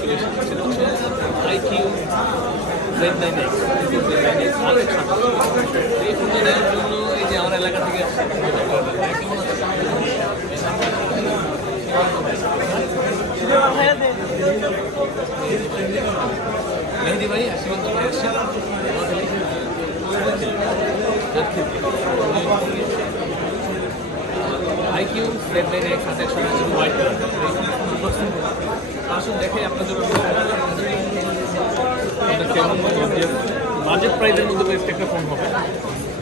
চলে এসেছে, সেটা হচ্ছে আইকিউ Z9X। এই ফোনটা নেওয়ার জন্য এই যে আমার এলাকা থেকে আসছে। কেমন আছে? মেহেদি ভাই আসবেন তো? আইকিউ Z9X আছে, হোয়াইট কালার। আসুন দেখে আপনার জন্য বাজেট প্রাইসের মধ্যে বেস্ট একটা ফোন হবে।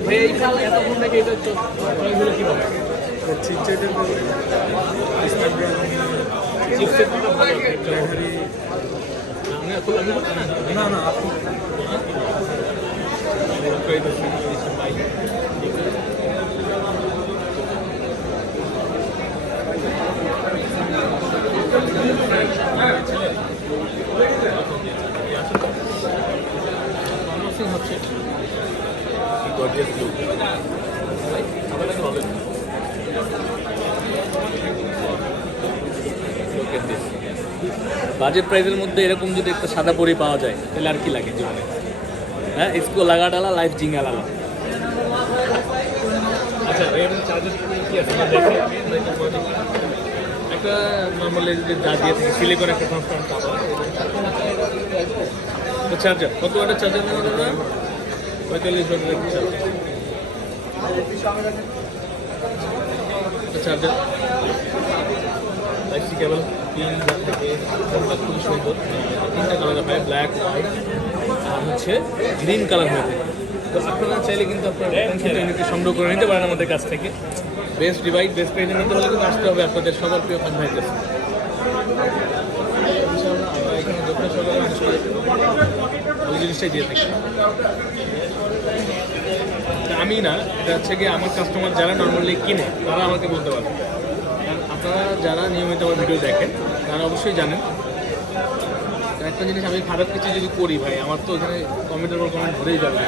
ভাই এই ফোন এত ফোন দেখে এটা প্রাইসগুলো কী হবে? চিপসেটের চিপসেটটা ভালো আছে। না না আপনি হচ্ছে বাজেট প্রাইসের মধ্যে এরকম যদি একটা সাদা পরি পাওয়া যায় তাহলে আর কি লাগে জীবনে? হ্যাঁ, ইসকো লাগা ডালা লাইফ জিঙ্গা লালা। আচ্ছা, এর চার্জার কি আছে একটা নর্মালি যে যা দিয়ে থাকে সিলিকন একটা ট্রান্সপারেন্ট চার্জার। কত ওয়াটের চার্জার নেওয়া যাবে? 45 ওয়াটের একটা charger. Type C cable, pin থেকে ফোনটা খুবই সুন্দর। তিনটা কালার হয়, ব্ল্যাক, হোয়াইট আর হচ্ছে গ্রিন কালার হয়ে থাকে। তো আপনারা চাইলে কিন্তু আপনার ফোনটা ইউনিটে সংগ্রহ করে নিতে পারেন আমাদের কাছ থেকে। বেস্ট ডিভাইস, বেস্ট প্রাইসে নিতে হলে কিন্তু আসতে হবে আপনাদের সবার প্রিয় ফোন ভাইয়ের কাছে। আমরা এখানে যত্ন সহকারে ওই জিনিসটাই দিয়ে থাকি। আমি না, এটা হচ্ছে গিয়ে আমার কাস্টমার যারা নর্মালি কিনে তারা আমাকে বলতে পারবে। কারণ আপনারা যারা নিয়মিত আমার ভিডিও দেখেন তারা অবশ্যই জানেন একটা জিনিস, আমি খারাপ কিছু যদি করি ভাই, আমার তো ওখানে কমেন্টের পর কমেন্ট ধরেই যাবে।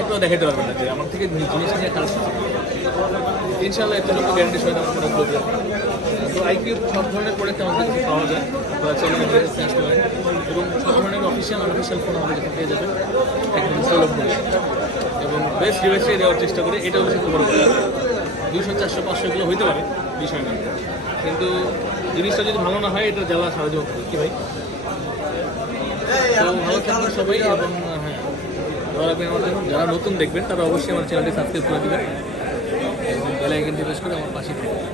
একটু দেখাতে পারবেন না যে আমার থেকে জিনিস নিয়ে কাজ ইনশাল্লাহ এতটুকু গ্যারান্টি সহিত আমার প্রোডাক্ট বলতে পারবেন। তো আইকিউ সব ধরনের প্রোডাক্ট আমাদের কাছে পাওয়া যায়, আপনারা চাইলে আমাদের কাছে আসতে পারেন। এবং সব ধরনের অফিসিয়াল আনঅফিসিয়াল ফোন আমাদের কাছে পেয়ে যাবেন একদম সুলভ মূল্যে এবং বেস্ট ডিভাইসে দেওয়ার চেষ্টা করি। এটা হচ্ছে খুব বড় কথা। 200, 400, 500 এগুলো হইতে পারে, বিষয় না, কিন্তু জিনিসটা যদি ভালো না হয় এটা জ্বালা সারা জীবন কি ভাই। তো ভালো থাকবেন সবাই এবং হ্যাঁ, ভালো লাগবে আমাদের। যারা নতুন দেখবেন তারা অবশ্যই আমার চ্যানেলটি সাবস্ক্রাইব করে দেবেন এবং বেল আইকনটি প্রেস করে আমার পাশে থাকবেন।